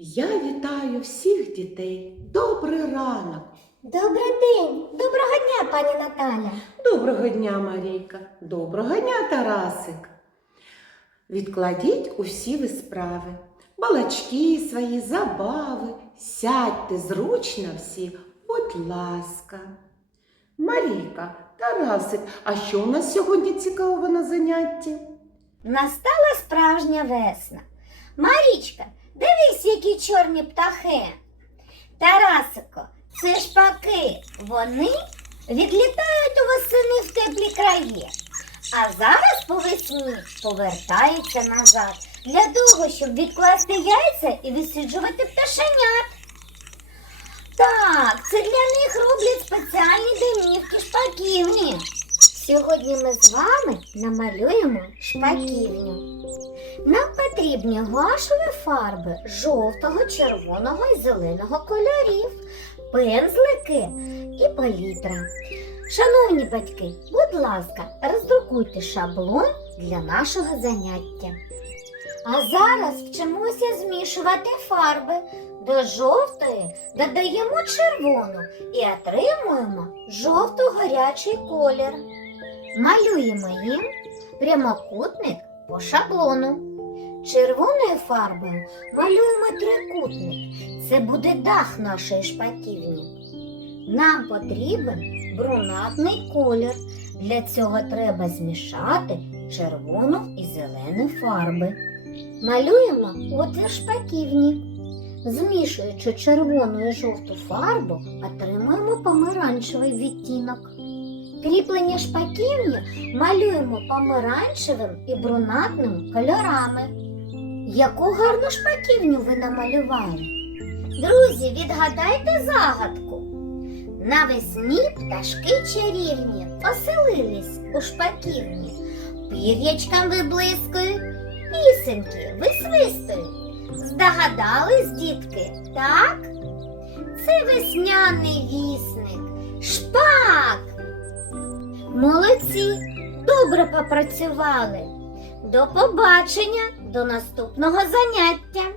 Я вітаю всіх дітей. Добрий ранок. Добрий день, доброго дня, пані Наталя. Доброго дня, Марійка. Доброго дня, Тарасик. Відкладіть усі ви справи, балачки свої, забави. Сядьте зручно всі, будь ласка. Марійка, Тарасик, а що у нас сьогодні цікавого на занятті? Настала справжня весна. Марічка, дивись, які чорні птахи. Тарасико, це шпаки. Вони відлітають у восени в теплі краї, а зараз по весні повертаються назад для того, щоб відкласти яйця і висиджувати пташенят. Так, це для них роблять спеціальні домівки шпаківні. Сьогодні ми з вами намалюємо шпаківню. Нам потрібні гуашеві фарби жовтого, червоного і зеленого кольорів, пензлики і палітра. Шановні батьки, будь ласка, роздрукуйте шаблон для нашого заняття. А зараз вчимося змішувати фарби. До жовтої додаємо червону і отримуємо жовто-гарячий колір. Малюємо їм прямокутник по шаблону. Червоною фарбою малюємо трикутник. Це буде дах нашої шпаківні. Нам потрібен брунатний колір. Для цього треба змішати червону і зелену фарби. Малюємо отвір шпаківні. Змішуючи червону і жовту фарбу, отримуємо помаранчевий відтінок. Кріплення шпаківні малюємо помаранчевим і брунатним кольорами. Яку гарну шпаківню ви намалювали? Друзі, відгадайте загадку. Навесні пташки чарівні оселились у шпаківні, пір'ячкам виблискують, пісеньки висвистують. Здогадались, дітки, так? Це весняний вісник, шпак. Добре попрацювали. До побачення, до наступного заняття.